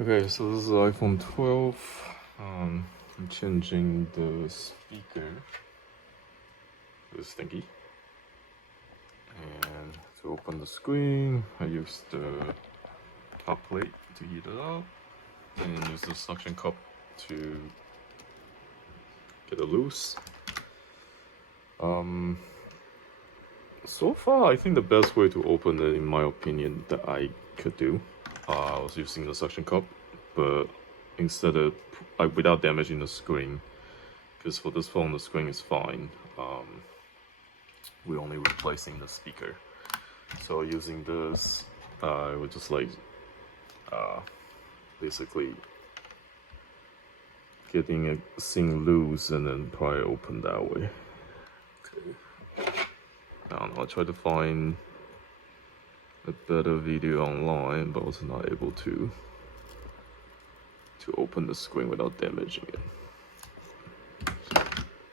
Okay, so this is iPhone 12. I'm changing the speaker, this thingy. And to open the screen, I use the top plate to heat it up, and use the suction cup to get it loose. So far, I think the best way to open it, in my opinion, that I could do, I was using the suction cup, but instead of without damaging the screen, because for this phone the screen is fine. We're only replacing the speaker, so using this, I would just basically getting a thing loose and then probably open that way. Okay. I don't know, I tried to find a better video online, but I was not able to open the screen without damaging it.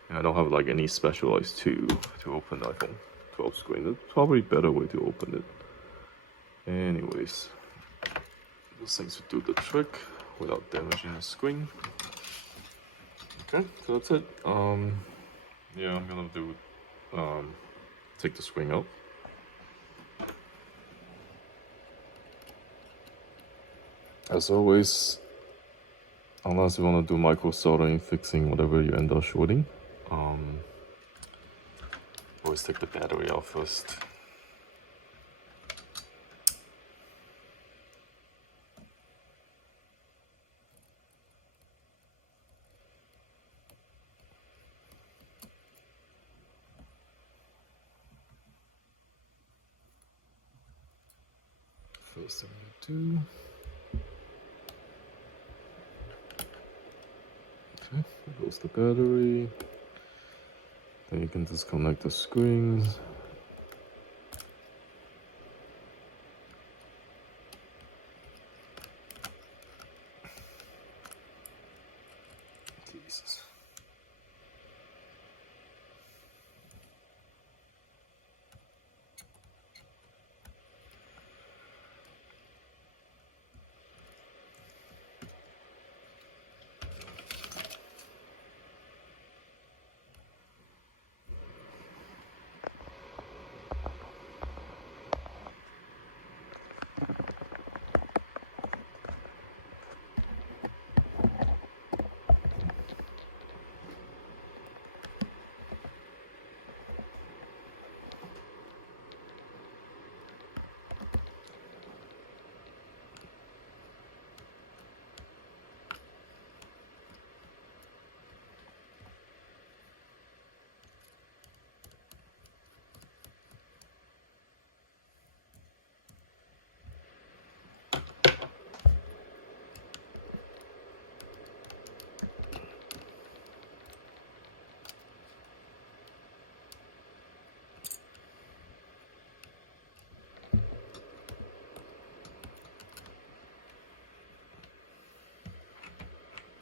And I don't have like any specialized tool to open the iPhone 12 screen. There's probably a better way to open it. Anyways, this seems to do the trick without damaging the screen. Okay, so that's it. Yeah, I'm gonna do take the screen out. As always, unless you want to do micro soldering, fixing whatever you end up shorting, always take the battery out first. First thing to do. Okay, there goes the battery. Then you can disconnect the screens. Jesus.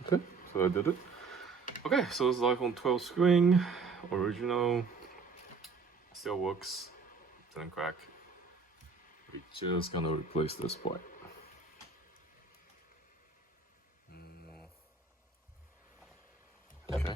Okay, so I did it. Okay, so this is iPhone 12 screen, original, still works, didn't crack. We're just gonna replace this part. Okay.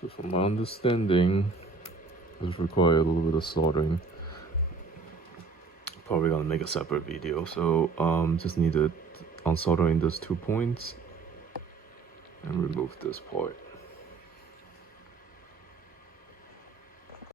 So from my understanding, this requires a little bit of soldering. Probably gonna make a separate video. So just need to unsoldering those 2 points and remove this part.